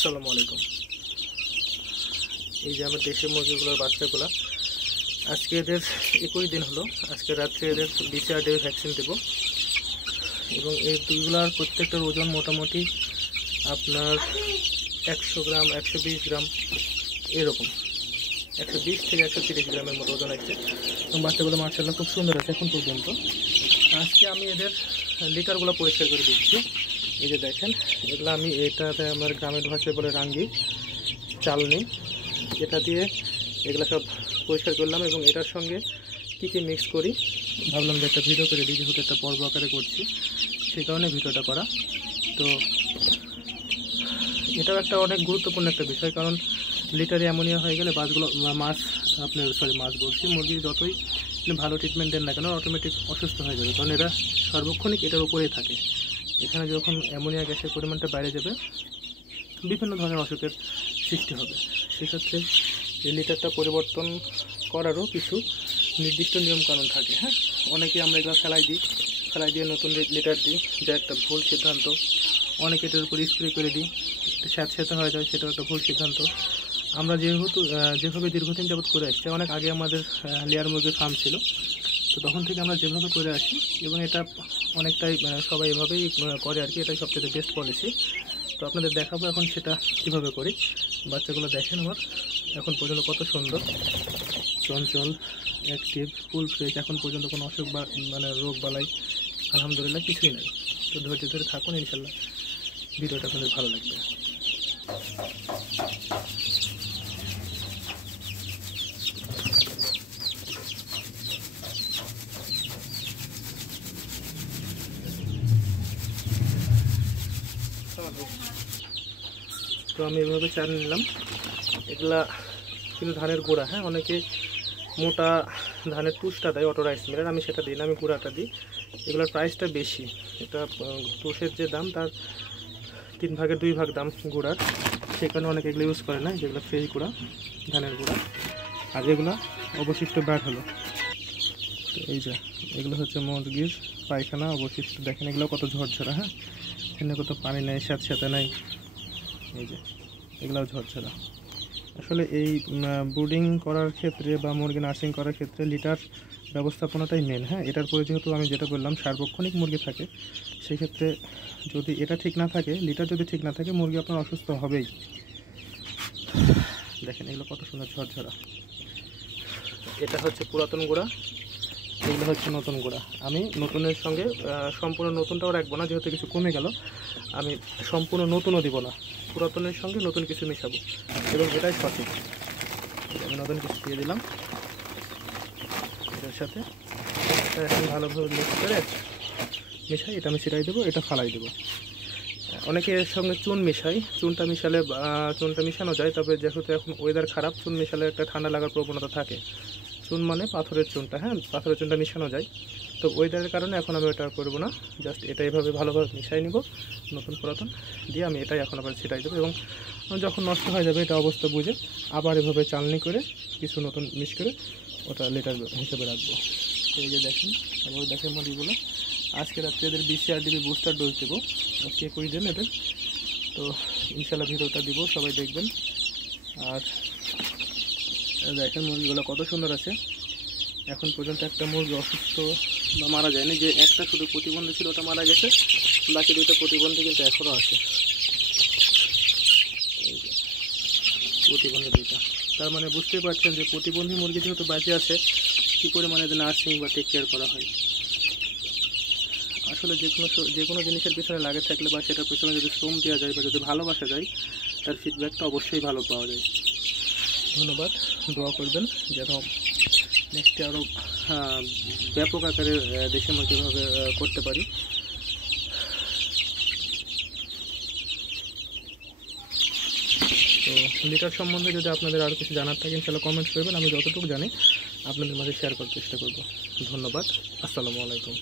আসসালামু আলাইকুম। এই যে আমার দেশি মুরগিগুলোর বাচ্চাগুলো, আজকে এদের 21 দিন হলো। আজকে রাত্রে এদের BCRD ভ্যাকসিন দেব এবং এই দুইগুলার প্রত্যেকটার ওজন মোটামুটি আপনার 100 গ্রাম 120 গ্রাম এরকম, 120 থেকে 130 গ্রামের মতো ওজন আছে এবং বাচ্চাগুলো মাশাআল্লাহ খুব সুন্দর আছে এখন পর্যন্ত। আজকে আমি এদের লিটারগুলো পরিষ্কার করে দিচ্ছি। এই যে দেখেন, এগুলো আমি এটাতে আমার গ্রামের ভাষায় বলে রাঙ্গি চালনি, এটা দিয়ে এগুলো সব পরিষ্কার করলাম এবং এটার সঙ্গে কী কী মিক্স করি ভাবলাম যে একটা ভিডিও করে দিই, যেহেতু একটা পর্ব আকারে করছি সেই কারণে ভিডিওটা করা। তো এটাও একটা অনেক গুরুত্বপূর্ণ একটা বিষয়, কারণ লিটারে অ্যামোনিয়া হয়ে গেলে মাছ বলছি মুরগি যতই ভালো ট্রিটমেন্ট দেন না কেন অটোমেটিক অসুস্থ হয়ে যাবে, কারণ এরা সর্বক্ষণিক এটার উপরেই থাকে। এখানে যখন অ্যামোনিয়া গ্যাসের পরিমাণটা বাইরে যাবে বিভিন্ন ধরনের অসুখের সৃষ্টি হবে। সেক্ষেত্রে এই লিটারটা পরিবর্তন করারও কিছু নির্দিষ্ট নিয়মকানুন থাকে। হ্যাঁ, অনেকে আমরা এগুলো ফেলাই দিয়ে নতুন লিটার দিই, যা একটা ভুল সিদ্ধান্ত। অনেকে এটার উপর স্প্রে করে দিই, স্যাঁতস্যাঁতে হয়ে যায়, সেটাও একটা ভুল সিদ্ধান্ত। আমরা যেভাবে দীর্ঘদিন যাবৎ করে আসছি, অনেক আগে আমাদের লেয়ার মুরগির ফার্ম ছিল, তো তখন থেকে আমরা যেভাবে করে আসি এবং এটা অনেকটাই সবাই এভাবেই করে আর কি, এটাই সবচেয়ে বেস্ট পলিসি। তো আপনাদের দেখাবো এখন সেটা কীভাবে করি। বাচ্চাগুলো দেখেন আমার এখন পর্যন্ত কত সুন্দর, চঞ্চল, অ্যাক্টিভ, ফুল ফ্রেশ, এখন পর্যন্ত কোনো অসুখ বা রোগ বালাই আলহামদুলিল্লাহ কিছুই নেই। তো ধৈর্য ধরে থাকুন, ইনশাল্লাহ ভিডিওটা আপনাদের ভালো লাগবে। তো আমি এভাবে চাল নিলাম, এগুলা কিন্তু ধানের গুঁড়া। হ্যাঁ, অনেকে মোটা ধানের তুষটা দেয় অটো রাইস মিলের, আমি সেটা দিই না, আমি গুঁড়াটা দিই। এগুলোর প্রাইসটা বেশি, এটা তুষের যে দাম তার 3 ভাগের 2 ভাগ দাম গুঁড়ার, সেই কারণে অনেকে এগুলো ইউজ করে না। যেগুলো ফ্রেশ গুঁড়া, ধানের গুঁড়া। আর এগুলো অবশিষ্ট ব্যাট হলো, তো এই যে এগুলো হচ্ছে মুরগির পায়খানা অবশিষ্ট। দেখেন এগুলো কত ঝরঝরা। হ্যাঁ, এখানে কত পানি নেই, স্যাঁতস্যাঁতে নেই, এই যে এগুলোও ঝরঝরা। আসলে এই ব্রুডিং করার ক্ষেত্রে বা মুরগি নার্সিং করার ক্ষেত্রে লিটার ব্যবস্থাপনাটাই মেন। হ্যাঁ, এটার পরে যেহেতু আমি যেটা বললাম সার্বক্ষণিক মুরগি থাকে, সেক্ষেত্রে যদি এটা ঠিক না থাকে, লিটার যদি ঠিক না থাকে, মুরগি আপনার অসুস্থ হবেই। দেখেন এগুলো কত সুন্দর ঝরঝরা। এটা হচ্ছে পুরাতন গুঁড়া, এগুলো হচ্ছে নতুন গুঁড়া। আমি নতুনের সঙ্গে সম্পূর্ণ নতুনটাও রাখবো না, যেহেতু কিছু কমে গেল, আমি সম্পূর্ণ নতুনও দিব না, পুরাতনের সঙ্গে নতুন কিছু মেশাবো এবং এটাই সঠিক। আমি নতুন কিছু দিয়ে দিলাম এটার সাথে, এটা এখন ভালোভাবে মিক্স করে মিশাই, এটা আমি ছিটাই দেবো, এটা ফালাই দেবো। অনেকে এর সঙ্গে চুন মিশাই, চুনটা মিশানো যায়, তবে যেহেতু এখন ওয়েদার খারাপ, চুন মিশালে একটা ঠান্ডা লাগার প্রবণতা থাকে। চুন মানে পাথরের চুনটা, হ্যাঁ, পাথরের চুনটা মিশানো যায়, তো ওয়েদারের কারণে এখন আমি এটা করবো না। জাস্ট এটা এইভাবে ভালোভাবে মিশাই নিব, নতুন পুরাতন দিয়ে আমি এটাই এখন আবার ছিটাই দেবো এবং যখন নষ্ট হয়ে যাবে এটা অবস্থা বুঝে আবার এভাবে চালনি করে কিছু নতুন মিক্স করে ওটা লিটার হিসেবে রাখবো। তো এই যে দেখেন, আবার দেখেন মুরগিগুলো আজকে রাত্রে এদের BCRD বুস্টার ডোজ দেবো, আজকে 21 দিন এদের। তো ইনশাল্লাহ ভিডিওটা দিব, সবাই দেখবেন। আর দেখেন মুরগিগুলো কত সুন্দর আছে, এখন পর্যন্ত একটা মুরগি অসুস্থ বা মারা যায়নি। যে একটা শুধু প্রতিবন্ধী ছিল ওটা মারা গেছে, বাকি 2টা প্রতিবন্ধী কিন্তু এখনও আছে। এই যে প্রতিবন্ধী 2টা, তার মানে বুঝতেই পারছেন যে প্রতিবন্ধী মুরগি যেহেতু বাঁচে আছে, কী পরিমাণে নার্সিং বা টেক কেয়ার করা হয়। আসলে যে কোনো জিনিসের পিছনে লাগে থাকলে বা সেটার পিছনে যদি শ্রম দেওয়া যায় বা যদি ভালোবাসা যায়, তার ফিডব্যাকটা অবশ্যই ভালো পাওয়া যায়। ধন্যবাদ, দোয়া করবেন যেন নেক্সটে আরও ব্যাপক আকারে দেশের মধ্যে কীভাবে করতে পারি। তো লিটার সম্বন্ধে যদি আপনাদের আরও কিছু জানার থাকে ইনশাআল্লাহ কমেন্টস করবেন, আমি যতটুকু জানি আপনাদের মাঝে শেয়ার করার চেষ্টা করব। ধন্যবাদ, আসসালামু আলাইকুম।